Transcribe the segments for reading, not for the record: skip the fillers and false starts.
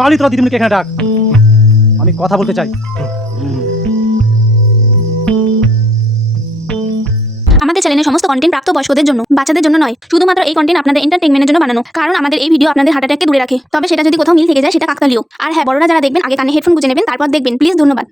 কালই তোরা দিদিমণিকে এখানে ডাক, আমি কথা বলতে চাই। আমাদের চ্যানেলে সমস্ত কন্টেন্ট প্রাপ্তবয়স্কদের জন্য, বাচ্চাদের জন্য নয়। শুধুমাত্র এই কন্টেন্ট আপনাদের এন্টারটেইনমেন্টের জন্য বানানো, কারণ আমাদের এই ভিডিও আপনাদের হার্ট অ্যাটাককে দূরে রাখে। তবে সেটা যদি কোথাও মিল থেকে যায় সেটা কাকতালীয়। আর হ্যাঁ, বড়রা যারা দেখবেন আগে কানে হেডফোন গুঁজে নেবেন, তারপর দেখবেন। প্লিজ, ধন্যবাদ।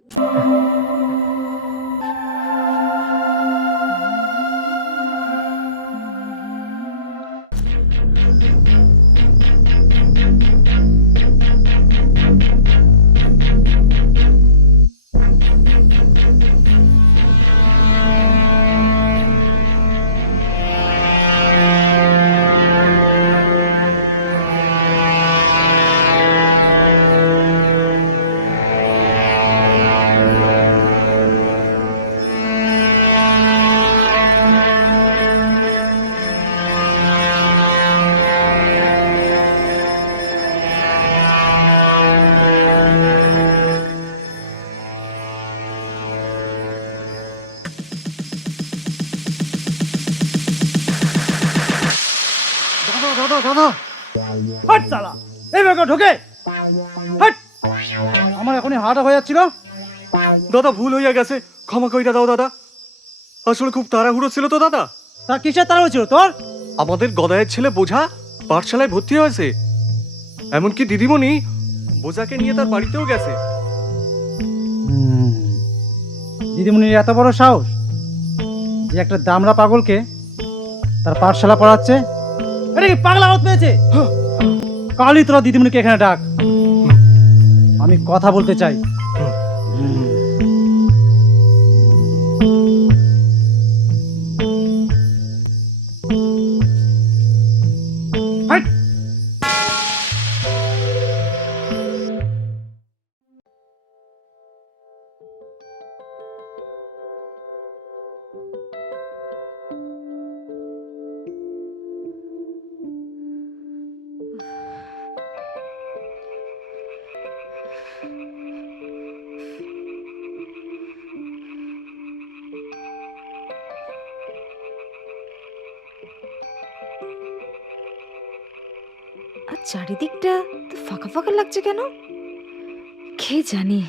দাদা দাদা, হাট শালা, এই বেটা ঢোকে, হাট। আমার এখনই হাঁটা হয়ে যাচ্ছিল। দাদা ভুল হইয়া গেছে, ক্ষমা কইরা দাও দাদা। আসলে খুব তাড়াহুড়ো ছিল তো দাদা। তা কিসের তারা হয়েছিল তোর? আমাদের গদায়ের ছেলে বোঝা পাঠশালায় ভর্তি হয়েছে, এমনকি দিদিমণি বোঝাকে নিয়ে তার বাড়িতেও গেছে। দিদিমণির এত বড় সাহস যে একটা দামড়া পাগলকে তার পাঠশালা পড়াচ্ছে। এটা কি পাগলা হাত পেয়েছে? কালই তোরা দিদিমণিকে এখানে ডাক, আমি কথা বলতে চাই। হাট। আর চারিদিকটা তো ফাঁকা ফাঁকা লাগছে কেন, কে জানি।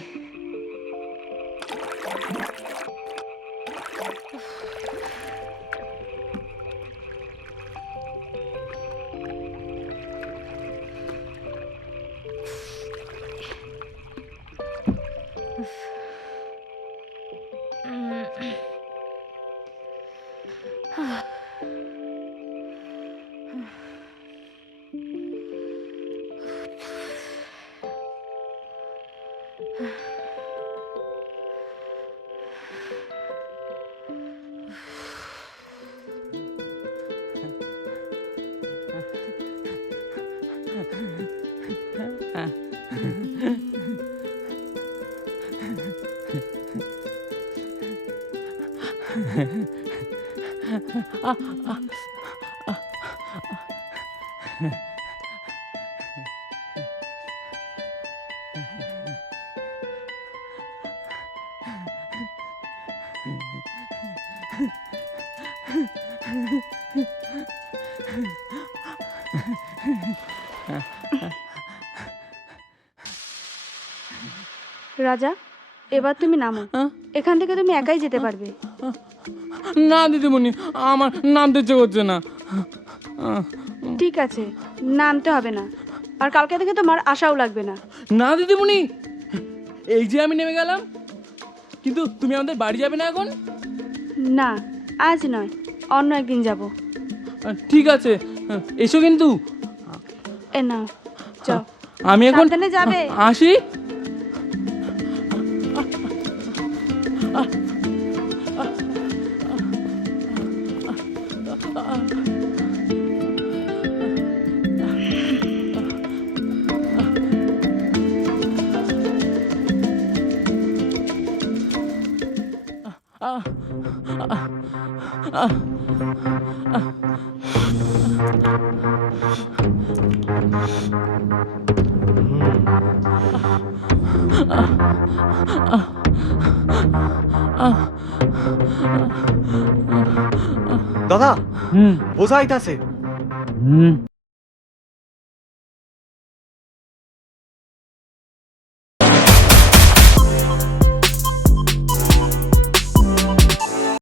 রাজা, এবার তুমি নামো। এখান থেকে তুমি একাই যেতে পারবে। না দিদিমণি, আমার নামতে ইচ্ছে করছে না। ঠিক আছে, নামতে হবে না, আর কালকে থেকে তোমার আশাও লাগবে না। না দিদিমণি, এই যে আমি নেমে গেলাম, কিন্তু তুমি আমাদের বাড়ি যাবে না এখন? না, আজ নয়, অন্য একদিন যাব। ঠিক আছে, এসো কিন্তু। এ নাও, যাও। আমি এখন সাবধানে যাবে। আসি। দাদা বোঝা আইতাছে।